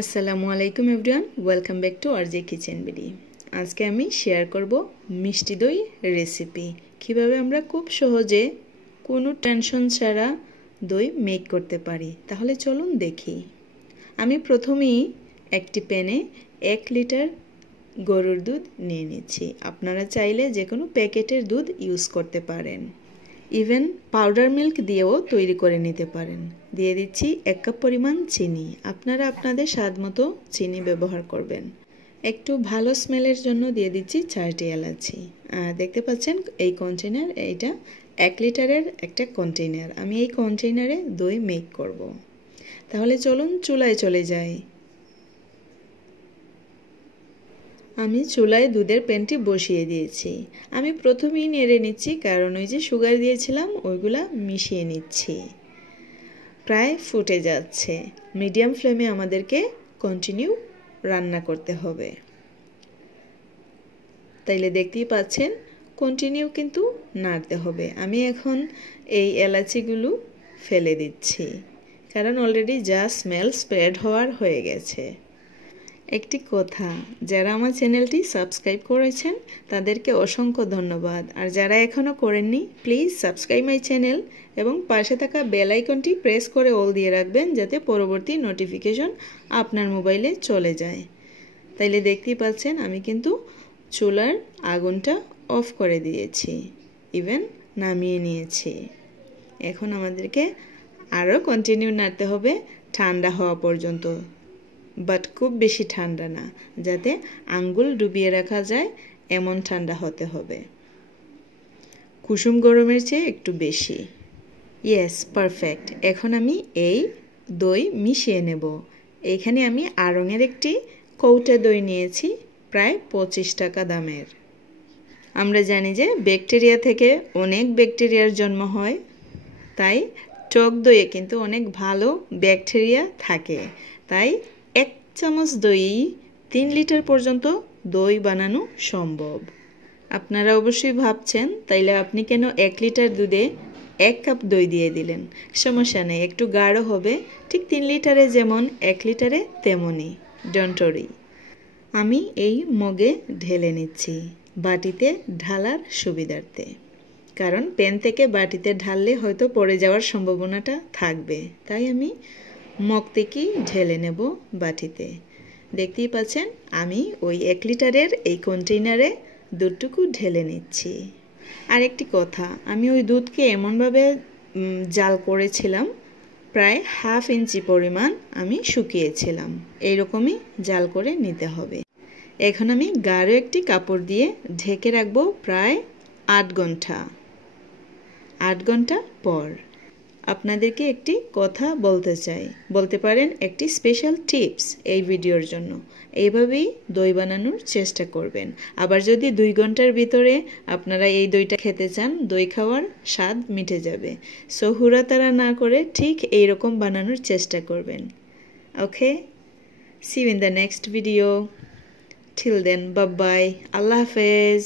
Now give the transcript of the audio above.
আসসালামু আলাইকুম everyone, welcome back to RJ kitchen BD. আজকে আমি শেয়ার করব মিষ্টি দই রেসিপি। কিভাবে আমরা খুব সহজে কোনো টেনশন ছাড়া দই মেক করতে পারি। তাহলে চলুন দেখি। আমি প্রথমেই একটি প্যানে 1 লিটার গরুর দুধ নিয়ে নিচ্ছি। আপনারা চাইলে যে কোনো প্যাকেটের দুধ ইউজ করতে পারেন। ইভেন পাউডার মিল্ক দিয়েও তৈরি করে নিতে পারেন। দিয়ে দিচ্ছি 1 কাপ পরিমাণ চিনি। আপনারা আপনাদের স্বাদ মতো চিনি ব্যবহার করবেন। একটু ভালো স্মেলের জন্য দিয়ে দিচ্ছি 4টি এলাচি। দেখতে পাচ্ছেন এই কন্টেনার, এইটা 1 লিটারের একটা কন্টেনার। আমি এই কন্টেনারে দই মেক করব। তাহলে চলুন চুলায় চলে যাই। আমি চুলায় দুধের প্যানটি বসিয়ে দিয়েছি। আমি প্রথমেই নেড়ে নিচ্ছি, কারণ ওই যে সুগার দিয়েছিলাম ওইগুলা মিশিয়ে নিচ্ছি। প্রায় ফুটে যাচ্ছে। মিডিয়াম ফ্লেমে আমাদেরকে কন্টিনিউ রান্না করতে হবে। তাইলে দেখতেই পাচ্ছেন কন্টিনিউ কিন্তু নাড়তে হবে। আমি এখন এই এলাচিগুলো ফেলে দিচ্ছি, কারণ অলরেডি যা স্মেল স্প্রেড হওয়ার হয়ে গেছে। একটি কথা, যারা আমার চ্যানেলটি সাবস্ক্রাইব করেছেন তাদেরকে অসংখ্য ধন্যবাদ। আর যারা এখনও করেননি, প্লিজ সাবস্ক্রাইব মাই চ্যানেল এবং পাশে থাকা বেল আইকনটি প্রেস করে অল দিয়ে রাখবেন, যাতে পরবর্তী নোটিফিকেশন আপনার মোবাইলে চলে যায়। তাইলে দেখতেই পাচ্ছেন আমি কিন্তু চুলার আগুনটা অফ করে দিয়েছি, ইভেন নামিয়ে নিয়েছি। এখন আমাদেরকে আরও কন্টিনিউ নাড়তে হবে ঠান্ডা হওয়া পর্যন্ত, বাট খুব বেশি ঠান্ডা না, যাতে আঙ্গুল ডুবিয়ে রাখা যায় এমন ঠান্ডা হতে হবে। কুসুম গরমের চেয়ে একটু বেশি। Yes, perfect. এখন আমি এই দই মিশিয়ে নেব। এখানে আমি আড়ংয়ের একটি কৌটা দই নিয়েছি, প্রায় 25 টাকা দামের। আমরা জানি যে ব্যাকটেরিয়া থেকে অনেক ব্যাকটেরিয়ার জন্ম হয়, তাই টক দইয়ে কিন্তু অনেক ভালো ব্যাকটেরিয়া থাকে। তাই 1 চামচ দই 3 লিটার পর্যন্ত দই বানানো সম্ভব। আপনারা অবশ্যই ভাবছেন, তাইলে আপনি কেন 1 লিটার দুধে 1 কাপ দই দিয়ে দিলেন? সমস্যা নেই, একটু গাঢ় হবে। ঠিক 3 লিটারে যেমন 1 লিটারে তেমনই, ডোন্ট ওয়ারি। আমি এই মগে ঢেলে নিচ্ছি, বাটিতে ঢালার সুবিধার্থে, কারণ প্যান থেকে বাটিতে ঢাললে হয়তো পড়ে যাওয়ার সম্ভাবনাটা থাকবে। তাই আমি মগ থেকেই ঢেলে নেব বাটিতে। দেখতেই পাচ্ছেন আমি ওই 1 লিটারের এই কন্টেইনারে দুধটুকু ঢেলে নিচ্ছি। আর একটি কথা, আমি ওই দুধকে এমনভাবে জাল করেছিলাম, প্রায় 1/2 ইঞ্চি পরিমাণ আমি শুকিয়েছিলাম। এইরকমই জাল করে নিতে হবে। এখন আমি গাঢ় একটি কাপড় দিয়ে ঢেকে রাখবো প্রায় 8 ঘন্টা। 8 ঘন্টা পর আপনাদেরকে একটি কথা বলতে চাই, বলতে পারেন একটি স্পেশাল টিপস এই ভিডিওর জন্য। এইভাবেই দই বানানোর চেষ্টা করবেন। আবার যদি 2 ঘন্টার ভিতরে আপনারা এই দইটা খেতে চান, দই খাওয়ার স্বাদ মিটে যাবে। সো হুড়াতাড়া না করে ঠিক এইরকম বানানোর চেষ্টা করবেন। Okay, see you in the next video. Till then, bye bye. Allah Hafiz.